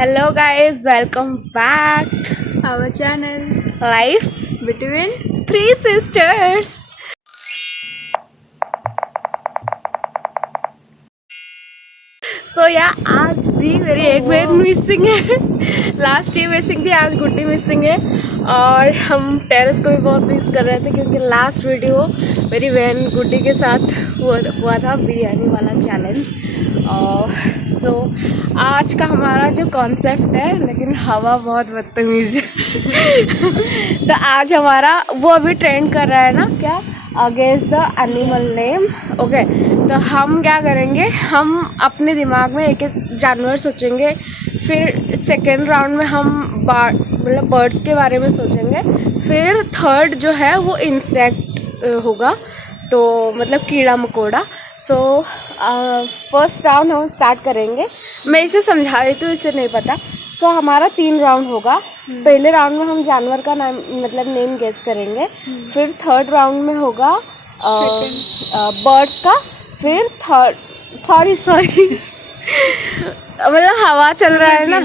Hello guys, welcome back our channel Life between Three Sisters. सो या आज भी मेरी एक बहन मिसिंग है। लास्ट ये मिसिंग थी, आज गुड्डी मिसिंग है। और हम टेरेस को भी बहुत मिस कर रहे थे क्योंकि लास्ट वीडियो मेरी बहन गुड्डी के साथ हुआ था बिरयानी वाला चैलेंज। और तो आज का हमारा जो कॉन्सेप्ट है, लेकिन हवा बहुत बदतमीज़ है तो आज हमारा वो अभी ट्रेंड कर रहा है ना, क्या against the animal name. Okay, तो हम क्या करेंगे, हम अपने दिमाग में एक एक जानवर सोचेंगे। फिर सेकेंड राउंड में हम मतलब बर्ड्स के बारे में सोचेंगे। फिर थर्ड जो है वो इंसेक्ट होगा, तो मतलब कीड़ा मकोड़ा। सो फर्स्ट राउंड हम स्टार्ट करेंगे। मैं इसे समझा देती हूँ, इसे नहीं पता। सो हमारा 3 राउंड होगा। पहले राउंड में हम जानवर का नाम मतलब नेम गेस करेंगे। फिर थर्ड राउंड में होगा बर्ड्स का। फिर थर्ड सॉरी मतलब हवा चल रहा है ना,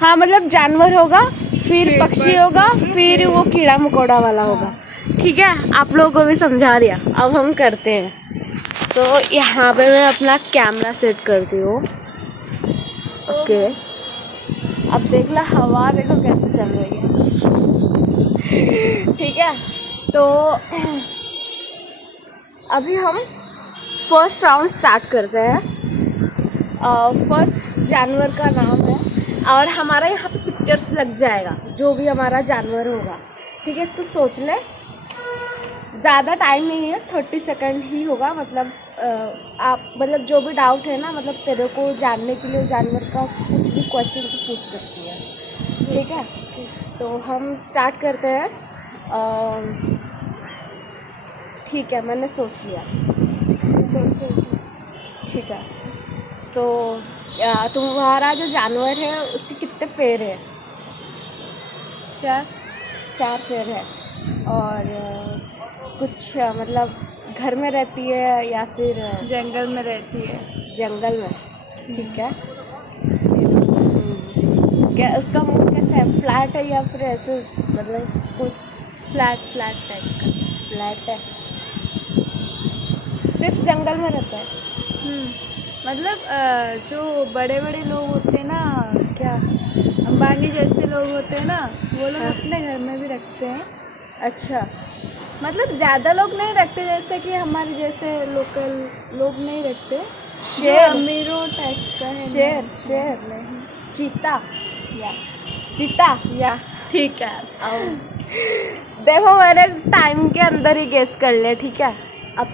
हाँ मतलब जानवर होगा, फिर पक्षी होगा, फिर वो कीड़ा मकोड़ा वाला होगा। ठीक है, आप लोगों को भी समझा दिया। अब हम करते हैं। सो यहाँ पे मैं अपना कैमरा सेट करती हूँ। ओके, अब देख ला हवा देखो कैसे चल रही है। ठीक है, तो अभी हम फर्स्ट राउंड स्टार्ट करते हैं। फर्स्ट जानवर का नाम है और हमारा यहाँ पे पिक्चर्स लग जाएगा जो भी हमारा जानवर होगा। ठीक है, तो सोच ले, ज़्यादा टाइम नहीं है, 30 सेकंड ही होगा। मतलब आप मतलब जो भी डाउट है ना, मतलब तेरे को जानने के लिए जानवर का कुछ भी क्वेश्चन तो पूछ सकती है। ठीक है, तो हम स्टार्ट करते हैं। ठीक है, मैंने सोच लिया। ठीक है, सो तुम्हारा जो जानवर है उसके कितने पैर है? 4 पैर है। और कुछ मतलब घर में रहती है या फिर जंगल में रहती है? जंगल में। ठीक है, क्या उसका मुंह कैसा है, फ्लैट है या फिर ऐसे मतलब कुछ फ्लैट टाइप का? फ्लैट है। सिर्फ जंगल में रहता है? मतलब जो बड़े बड़े लोग होते हैं ना, क्या अंबानी जैसे लोग होते हैं ना, वो लोग अपने घर में भी रखते हैं। अच्छा, मतलब ज़्यादा लोग नहीं रखते, जैसे कि हमारे जैसे लोकल लोग नहीं रखते। शेर? अमीरों टाइप का है। शेर नहीं, चीता या चीता या ठीक है। देखो मैंने टाइम के अंदर ही गेस कर लिया। ठीक है, अब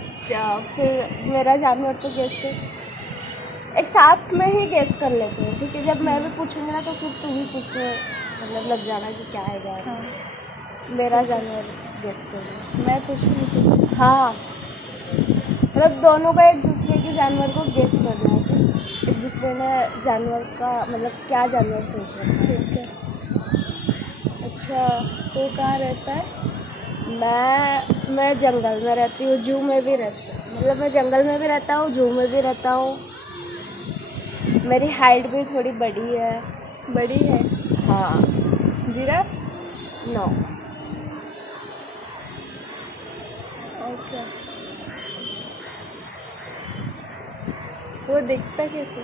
फिर मेरा जानवर तो गेस एक साथ में ही गेस कर लेते हैं। ठीक है, जब मैं भी पूछूंगी ना तो फिर तू भी पूछने मतलब लग जाना कि क्या है यार। हाँ, मेरा जानवर गेस कर लिया। मैं पूछूँगी तुमसे। हाँ, मतलब दोनों का एक दूसरे के जानवर को गेस करना है कि एक दूसरे ने जानवर का मतलब क्या जानवर सोच रहा है। ठीक है। अच्छा, तो कहाँ रहता है? मैं जंगल में रहती हूँ, जू में भी रहती हूँ। मतलब मैं जंगल में भी रहता हूँ, जू में भी रहता हूँ। मेरी हाइट भी थोड़ी बड़ी है। बड़ी है? हाँ। जिराफ? नो। ओके। वो दिखता कैसे?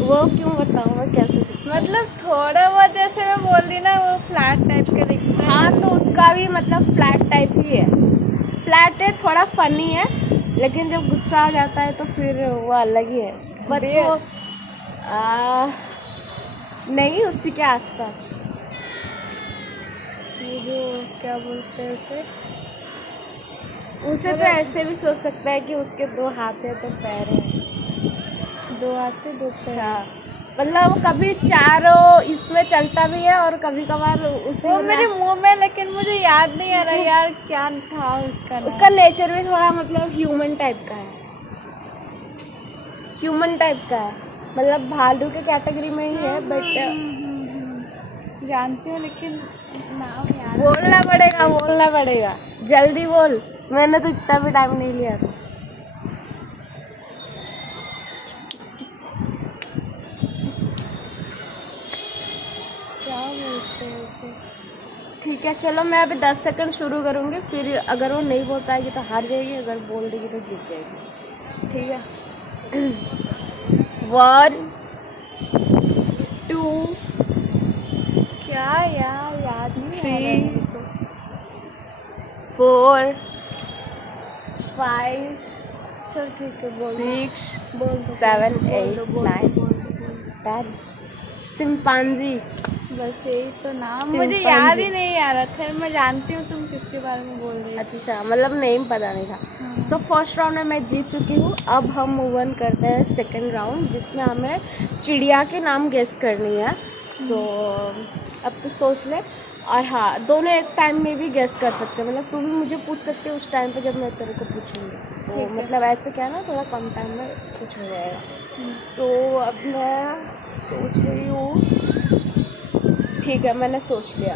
वो क्यों बताऊँ मैं कैसे दिखता है? मतलब थोड़ा बहुत जैसे मैं बोल रही ना, वो फ्लैट टाइप का दिखता है। हाँ, तो उसका भी मतलब फ्लैट टाइप ही है। फ्लैट है, थोड़ा फनी है, लेकिन जब गुस्सा आ जाता है तो फिर वो अलग ही है। बट वो नहीं, उसी के आसपास। ये जो क्या बोलते हैं उसे? उसे तो ऐसे भी सोच सकता है कि उसके 2 हाथ है तो पैर है। 2 हाथ 2 पैर? हाँ, मतलब वो कभी चारों इसमें चलता भी है और कभी कभार उसी वो मेरे मुंह में, लेकिन मुझे याद नहीं आ रहा यार क्या था उसका नाम। उसका नेचर भी थोड़ा मतलब ह्यूमन टाइप का है। ह्यूमन टाइप का है, मतलब भालू के कैटेगरी में ही है। बट जानती हूँ, लेकिन नाम याद बोलना पड़ेगा, जल्दी बोल। मैंने तो इतना भी टाइम नहीं लिया था। ठीक है चलो, मैं अभी 10 सेकंड शुरू करूँगी, फिर अगर वो नहीं बोल पाएगी तो हार जाएगी, अगर बोल देगी तो जीत जाएगी, ठीक है। 1 2 क्या यार, याद नहीं आ रहा है 3 मेरे को। 4 5 चल ठीक है, बोल दो 6 बोल दो 7 बोल 8 दो, बोल 9 दो, बोल दो, बोल दो। 10 सिंपांजी। बस यही तो नाम सिंपल मुझे याद जी। ही नहीं आ रहा था। मैं जानती हूँ तुम किसके बारे में बोल रही थी। अच्छा, मतलब नेम पता नहीं था। हाँ। सो फर्स्ट राउंड में मैं जीत चुकी हूँ। अब हम मूव ऑन करते हैं सेकंड राउंड, जिसमें हमें चिड़िया के नाम गेस करनी है। सो अब तो सोच ले। और हाँ, दोनों एक टाइम में भी गेस कर सकते हैं, मतलब तू भी मुझे पूछ सकते है उस टाइम पे जब मैं तेरे को पूछूंगी। तो ठीक है। मतलब ऐसे क्या ना, थोड़ा कम टाइम में कुछ हो जाएगा। सो अब मैं सोच रही हूँ। ठीक है, मैंने सोच लिया।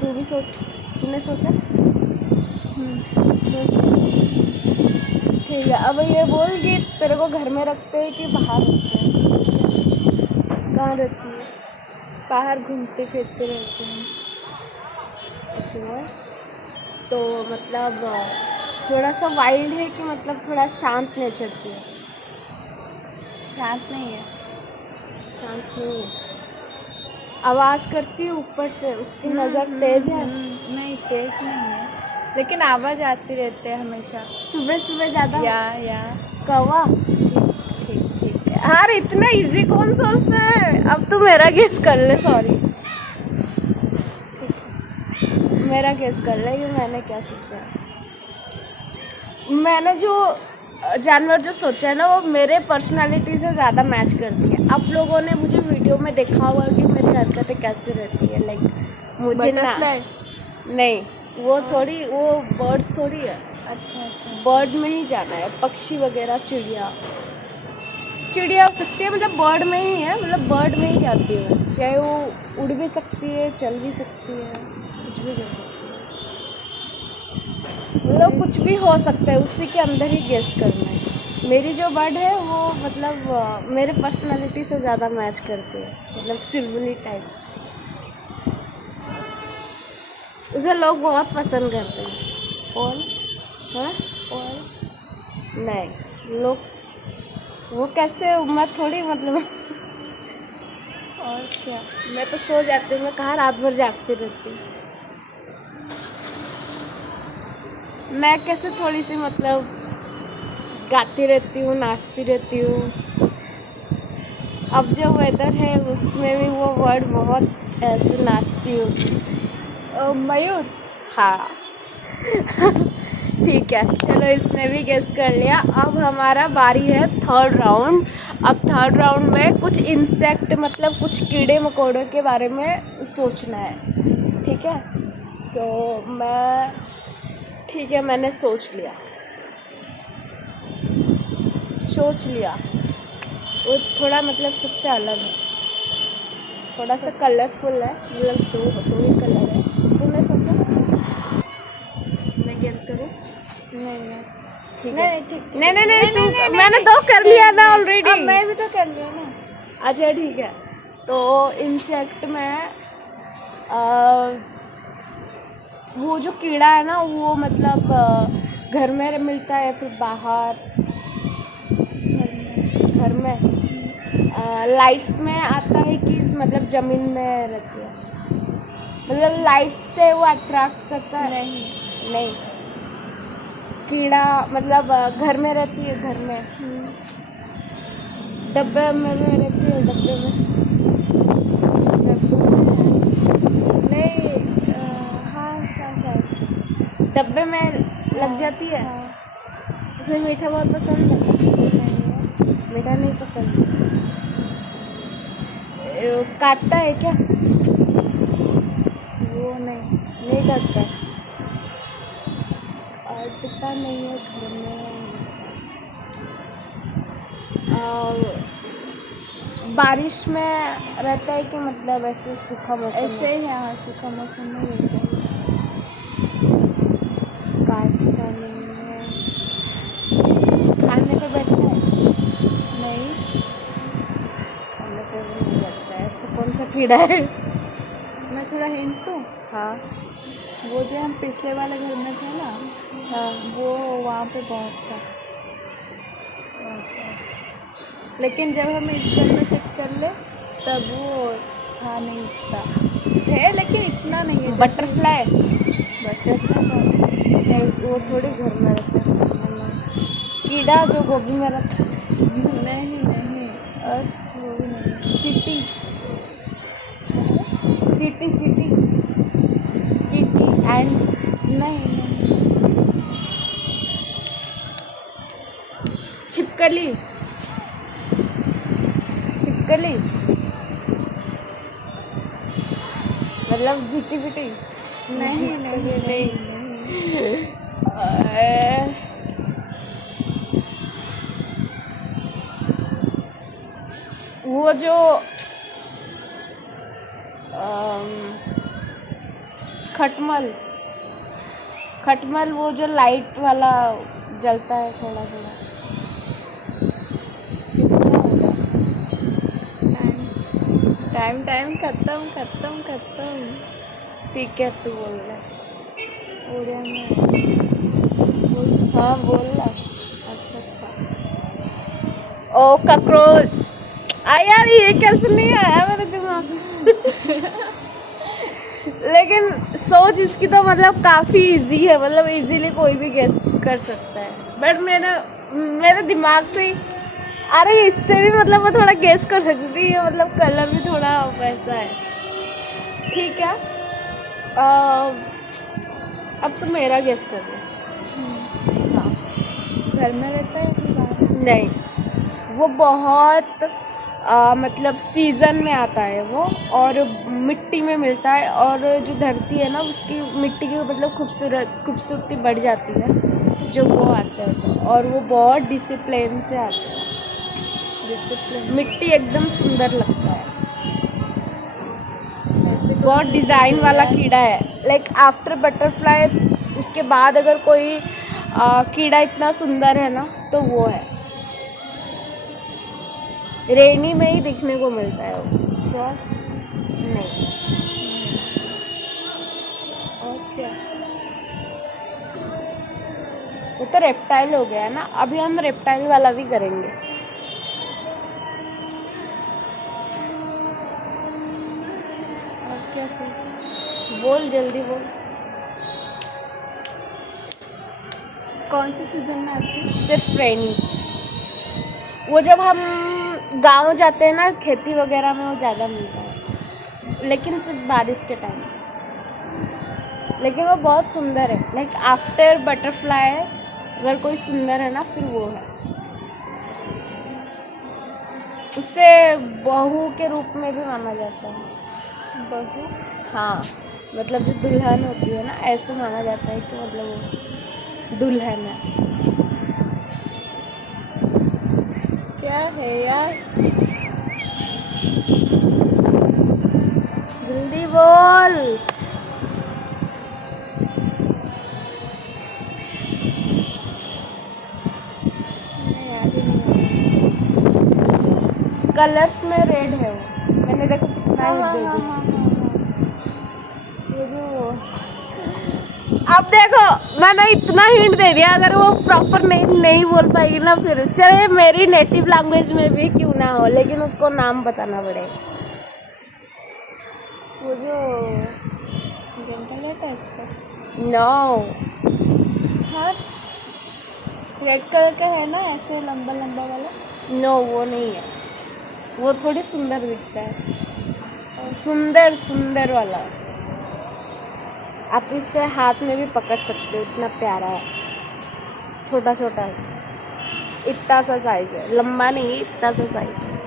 तू भी सोच। तूने सोचा? ठीक है, अब ये बोल कि तेरे को घर में रखते हैं कि बाहर रखते हैं? कहाँ रहती है? बाहर घूमते फिरते रहते हैं। रहती है। तो मतलब थोड़ा सा वाइल्ड है कि मतलब थोड़ा शांत नेचर की है? शांत नहीं है। शांत नहीं है। आवाज़ करती है ऊपर से, उसकी नज़र तेज है? नहीं, तेज नहीं है, लेकिन आवाज़ आती रहती है हमेशा। सुबह सुबह ज़्यादा? या कौवा? ठीक ठीक है। यार इतना इजी कौन सोचता है? अब तो मेरा गेस कर ले, सॉरी। मेरा गेस कर ले कि मैंने क्या सोचा है। मैंने जो जानवर जो सोचा है ना, वो मेरे पर्सनालिटी से ज़्यादा मैच करती है। आप लोगों ने मुझे वीडियो में देखा होगा कि मेरी हरकतें कैसे रहती है, लाइक मुझे ना। बटरफ्लाई। नहीं, वो थोड़ी, वो बर्ड्स थोड़ी है। अच्छा अच्छा। बर्ड में ही जाना है, पक्षी वगैरह, चिड़िया। चिड़िया हो सकती है, मतलब बर्ड में ही है, मतलब बर्ड में ही जाती है, चाहे वो उड़ भी सकती है, चल भी सकती है, कुछ भी कर सकती है, मतलब कुछ भी हो सकता है, उसी के अंदर ही गेस करना है। मेरी जो बर्ड है वो मतलब मेरे पर्सनालिटी से ज़्यादा मैच करती है, मतलब चुलबुली टाइप। उसे लोग बहुत पसंद करते हैं। और हाँ? और नहीं, लोग वो कैसे, मैं थोड़ी मतलब और क्या? मैं तो सो जाती हूँ, मैं कहाँ रात भर जागती रहती हूँ। मैं कैसे थोड़ी सी मतलब गाती रहती हूँ, नाचती रहती हूँ। अब जो वेदर है उसमें भी वो वर्ड बहुत ऐसे नाचती हूँ। मयूर। हाँ। ठीक है चलो, इसने भी गेस कर लिया। अब हमारा बारी है थर्ड राउंड। अब थर्ड राउंड में कुछ इंसेक्ट, मतलब कुछ कीड़े मकोड़ों के बारे में सोचना है, ठीक है? तो ठीक है, मैंने सोच लिया। वो थोड़ा मतलब सबसे अलग है, थोड़ा सा कलरफुल है, मतलब दो ही कलर है। तूने सोचा? मैं गेस करूँ? नहीं यार। ठीक नहीं है। नहीं, ठीक नहीं नहीं नहीं, तू, नहीं, मैंने नहीं, दो कर लिया ना नहीं। ऑलरेडी। अब मैं भी तो कर लिया ना। अच्छा ठीक है, तो इंसेक्ट में वो जो कीड़ा है ना, वो मतलब घर में मिलता है फिर बाहर? घर में। लाइट्स में आता है कि मतलब ज़मीन में रहती है? मतलब लाइट्स से वो अट्रैक्ट करता है? नहीं। नहीं। कीड़ा मतलब घर में रहती है, घर में। डब्बे में रहती है, डब्बे में? नहीं। हाँ शायद। डब्बे में लग जाती है? हाँ। उसे मीठा बहुत पसंद है? नहीं। मीठा नहीं पसंद। काटता है क्या? वो नहीं। नहीं काटता। काटता नहीं है घर में। बारिश में रहता है कि मतलब ऐसे सूखा मौसम में? ऐसे ही है, हाँ, सूखा मौसम में रहता है। काटता नहीं है। खाने पे बैठता है? नहीं। खाने पे भी नहीं बैठता। कीड़ा है। मैं थोड़ा हिंट्स दूँ। हाँ वो जो हम पिछले वाले घर में थे ना, हाँ। वो वहाँ पे बहुत था, लेकिन जब हम इस घर में शिफ्ट कर ले तब वो था नहीं इतना, है लेकिन इतना नहीं है। बटरफ्लाई बटरफ्लाई नहीं, वो थोड़ी घर में रहता है। कीड़ा जो गोभी में रहता है। नहीं नहीं, और वो भी नहीं। चींटी चींटी चींटी चींटी एंड नहीं नहीं। छिपकली छिपकली मतलब झिटी पिटी नहीं नहीं नहीं नहीं। वो जो खटमल खटमल वो जो लाइट वाला जलता है थोड़ा थोड़ा। कितना होगा? टाइम टाइम खत्म खत्म खत्म। ठीक है तू बोल रहा। उड़िया में हाँ बोल रहा। असफा। ओ कॉकरोच। यार ये कैसे नहीं आया मेरे दिमाग। लेकिन सोच इसकी तो मतलब काफ़ी इजी है, मतलब इजीली कोई भी गेस कर सकता है, बट मेरे दिमाग से ही अरे इससे भी मतलब मैं थोड़ा गेस कर सकती थी, ये मतलब कलर भी थोड़ा वैसा है। ठीक है अब तो मेरा गेस कर दो। हाँ घर में रहता है फिर बाहर? नहीं, वो बहुत मतलब सीज़न में आता है वो, और मिट्टी में मिलता है, और जो धरती है ना उसकी मिट्टी की मतलब खूबसूरती बढ़ जाती है जो वो आता है तो, और वो बहुत डिसिप्लिन से आता है। डिसिप्लिन मिट्टी एकदम सुंदर लगता है। ऐसे कौन बहुत सी डिज़ाइन चीज़ है वाला यार? कीड़ा है, लाइक आफ्टर बटरफ्लाई उसके बाद अगर कोई कीड़ा इतना सुंदर है ना तो वो है। रेनी में ही दिखने को मिलता है वो। फ्रॉग? नहीं। और क्या? वो तो रेप्टाइल हो गया है ना, अभी हम रेप्टाइल वाला भी करेंगे। और क्या फिर? बोल जल्दी बोल। कौन से सीजन में आती है? सिर्फ रेनी। वो जब हम गांव जाते हैं ना खेती वगैरह में वो ज़्यादा मिलता है, लेकिन सिर्फ बारिश के टाइम। लेकिन वो बहुत सुंदर है, लाइक आफ्टर बटरफ्लाई अगर कोई सुंदर है ना फिर वो है। उसे बहू के रूप में भी माना जाता है। बहू? हाँ मतलब जो दुल्हन होती है ना ऐसे माना जाता है कि मतलब वो दुल्हन है। क्या है यार? जल्दी बोल। नहीं याद ही नहीं कलर्स में रेड है वो, मैंने देखो कितना आ हिंट रहा। दे हाँ दी। हाँ हाँ हाँ, ये जो अब देखो मैंने इतना हिंट दे दिया, अगर वो प्रॉपर नेम नहीं बोल पाएगी ना फिर चले मेरी नेटिव लैंग्वेज में भी क्यों ना हो, लेकिन उसको नाम बताना पड़ेगा। वो जो टाइप का। नो। हाँ रेड कलर का है ना, ऐसे लंबा लंबा वाला। नो वो नहीं है, वो थोड़ी सुंदर दिखता है, सुंदर सुंदर वाला। आप इसे हाथ में भी पकड़ सकते हो, इतना प्यारा है, छोटा छोटा सा, इतना सा साइज है, लंबा नहीं इतना सा साइज है।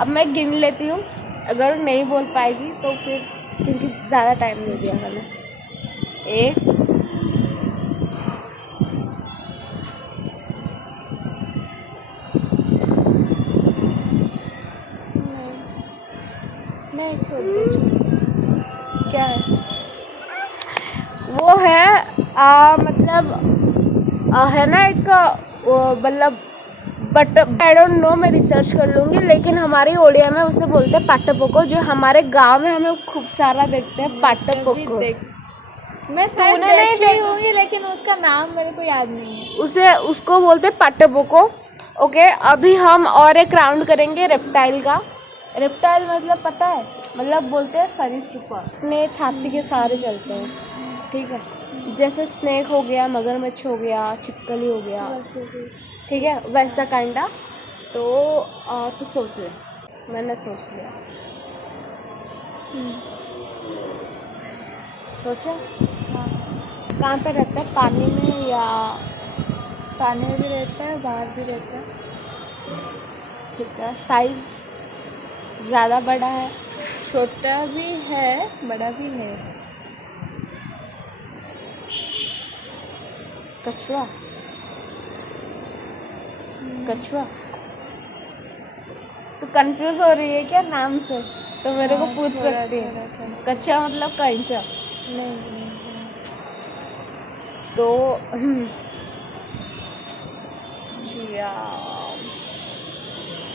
अब मैं गिन लेती हूँ, अगर नहीं बोल पाएगी तो फिर, क्योंकि ज़्यादा टाइम नहीं दिया मैंने। 1 नहीं छोड़ दो। क्या है? वो है मतलब है ना एक वो मतलब बट आई डोंट नो, मैं रिसर्च कर लूँगी। लेकिन हमारी ओडिया में उसे बोलते हैं पाटपोको, जो हमारे गांव में हमें खूब सारा देखते हैं पाटपोको। मैं शायद तूने नहीं देखी होंगी लेकिन उसका नाम मेरे को याद नहीं है। उसको बोलते हैं पाटपोको। ओके, अभी हम और एक राउंड करेंगे रेप्टाइल का। रेप्टाइल मतलब पता है, मतलब बोलते हैं सरीसृप, अपने छाती के सहारे चलते हैं, ठीक है। जैसे स्नेक हो गया, मगरमच्छ हो गया, छिपकली हो गया, ठीक है, वैसा काइंडा। तो सोच ले, मैंने सोच लिया। सोचा? हाँ, कहाँ पे रहता है, पानी में या पानी में भी रहता है, बाहर भी रहता है। ठीक है, साइज ज़्यादा बड़ा है? छोटा भी है, बड़ा भी है। कछुआ? कछुआ? तो कंफ्यूज हो रही है क्या नाम से? तो मेरे को पूछ सकती है। कछुआ मतलब कंचा? नहीं। तो चिया,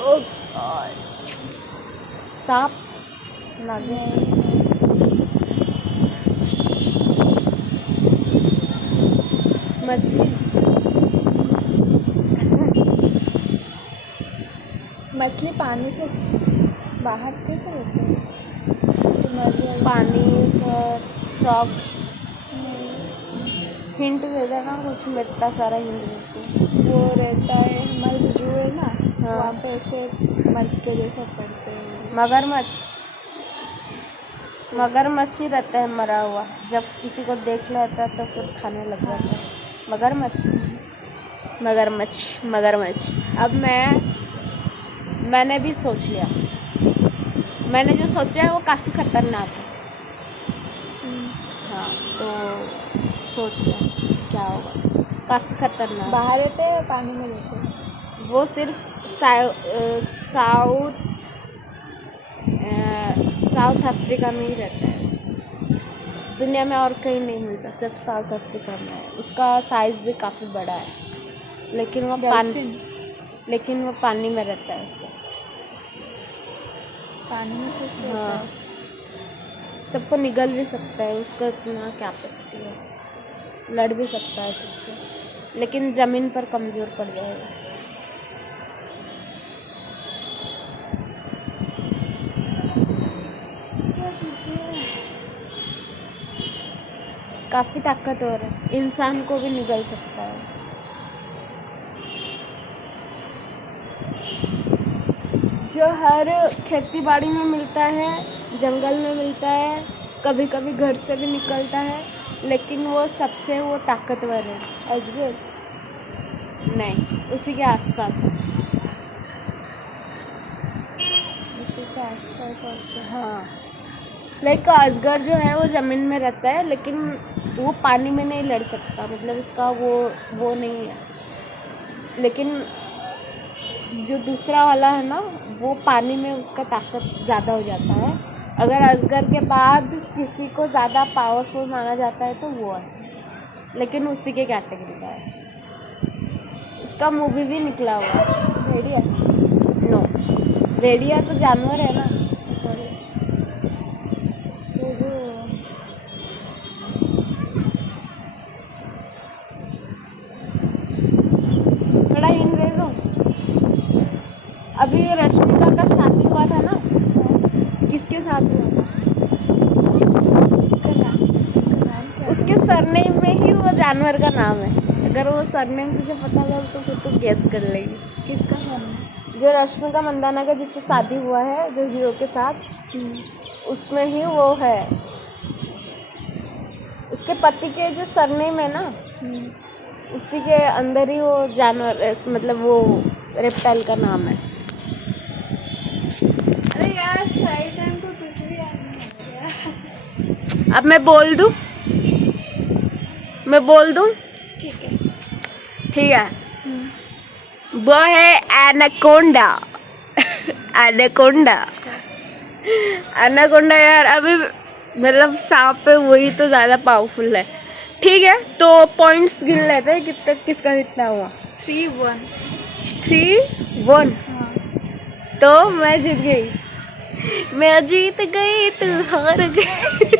ओ गॉड, सांप? नागिन? मछली? मछली पानी से बाहर कैसे होते हैं? तो मर जाएगी। पानी पर फ्रॉग? हिंट दे देना कुछ, मैं इतना सारा हिंट देती हूँ। वो रहता है हमारे जो जू है ना, हाँ। वहाँ पे ऐसे मर के जैसा पड़ते हैं। मगरमच्छ? मगरमच्छ ही रहता है मरा हुआ, जब किसी को देख लेता है तो फिर खाने लग जाता है। मगरमच्छ? मगरमच्छ, मगरमच्छ। अब मैंने भी सोच लिया। मैंने जो सोचा है वो काफ़ी खतरनाक है। हाँ, तो सोच लिया क्या होगा। काफ़ी खतरनाक। बाहर रहते हैं, पानी में रहते हैं। वो सिर्फ साउथ अफ्रीका में ही रहता है, दुनिया में और कहीं नहीं मिलता, सिर्फ साउथ अफ्रीका में है। उसका साइज़ भी काफ़ी बड़ा है, लेकिन वो पानी में रहता है। उसका पानी में सिर्फ रहता हाँ, है। सबको निगल भी सकता है, उसका इतना कैपेसिटी है, लड़ भी सकता है सबसे, लेकिन ज़मीन पर कमज़ोर पड़ जाएगा। काफ़ी ताकतवर है, इंसान को भी निगल सकता है। जो हर खेती बाड़ी में मिलता है, जंगल में मिलता है, कभी कभी घर से भी निकलता है, लेकिन वो सबसे ताकतवर है। अजगर? नहीं, उसी के आसपास है। उसी के आसपास होते हैं। हाँ, लाइक अजगर जो है वो ज़मीन में रहता है, लेकिन वो पानी में नहीं लड़ सकता, मतलब उसका वो नहीं है। लेकिन जो दूसरा वाला है ना, वो पानी में उसका ताकत ज़्यादा हो जाता है। अगर अजगर के बाद किसी को ज़्यादा पावरफुल माना जाता है तो वो है, लेकिन उसी के कैटेगरी का है। इसका मूवी भी निकला हुआ है। भेड़िया? नो, भेड़िया तो जानवर है ना। सॉरी, वो जो थोड़ा हिंट दे दो। अभी रश्मिका का शादी हुआ था ना, किसके साथ हुआ था? उसका नाम क्या? उसके सरनेम में ही वो जानवर का नाम है। अगर वो सरनेम तुझे पता लगा तो फिर तू गेस कर लेगी। किसका नाम? जो रश्मिका मंदाना का जिससे शादी हुआ है, जो हीरो के साथ, उसमें ही वो है। उसके पति के जो सरनेम है ना, उसी के अंदर ही वो जानवर, मतलब वो रेप्टाइल का नाम है। अरे यार, सही टाइम को कुछ भी याद नहीं आ रहा। अब मैं बोल दूँ? ठीक है। ठीक है, वो है एनाकोंडा। एनाकोंडा। एनाकोंडा यार, अभी मतलब सांप पे वही तो ज़्यादा पावरफुल है। ठीक है, तो पॉइंट्स गिन लेते हैं, किसका कितना हुआ। 3-1। 3-1 हाँ तो मैं जीत गई, मैं जीत गई तू हार गई।